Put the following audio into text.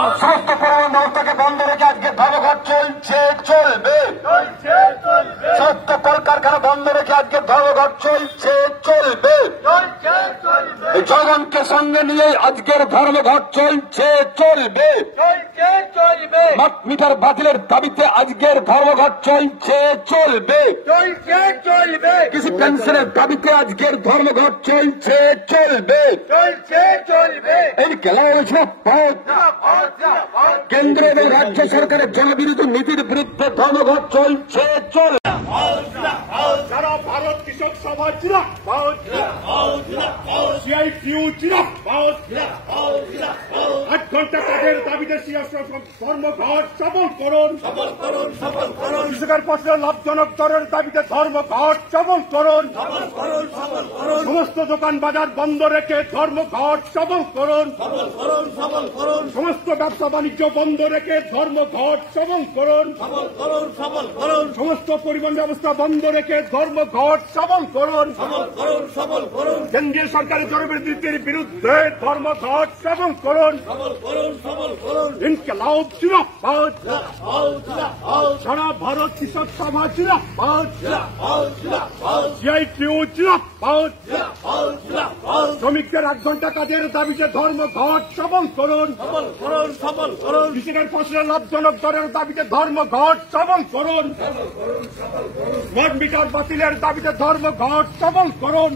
সমস্ত পরিবহন ব্যবস্থাকে বন্ধ রেখে আজকে ধর্মঘট চলছে, চলবে। সমস্ত কলকারখানা বন্ধ রেখে আজকে ধর্মঘট চলছে, চলবে। জনগণকে সঙ্গে নিয়ে আজকের ধর্মঘট চলছে, চলবে। স্মার্ট মিটার বাতিলের দাবিতে আজকের ধর্মঘট চলছে, চলবে। কৃষি পেনশনের দাবিতে আজকের ধর্মঘট চলছে, চলবে। কেন্দ্র এবং রাজ্য সরকারের জনবিরোধী নীতির বিরুদ্ধে ধর্মঘট চলছে, চলবে। সারা ভারত কৃষক সভা সিআইটিউ 8 ঘন্টা কাজের দাবিতে ধর্মঘট সফল করুন। কৃষকের ফসলের লাভজনক দরের দাবিতে ধর্মঘট সফল করুন। সমস্ত দোকান বাজার বন্ধ রেখে ধর্মঘট সফল করুন। সমস্ত ব্যবসা বাণিজ্য বন্ধ রেখে ধর্মঘট সফল করুন। সমস্ত পরিবহন ব্যবস্থা বন্ধ রেখে ধর্মঘট সফল করুন। কেন্দ্রীয় সরকারের জনবিরোধীর বিরুদ্ধে ধর্মঘট সফল করুন। ইনকিলাব জিন্দাবাদ। সারা ভারত কৃষক সভা জিন্দাবাদ। সিআইটিউ জিন্দাবাদ। শ্রমিকদের 8 ঘন্টা কাজের দাবিতে ধর্মঘট সফল করুন। কৃষকের ফসলের লাভজনক দরের দাবিতে ধর্মঘট সফল করুন। স্মার্ট মিটার বাতিলের দাবিতে ধর্মঘট সফল করুন।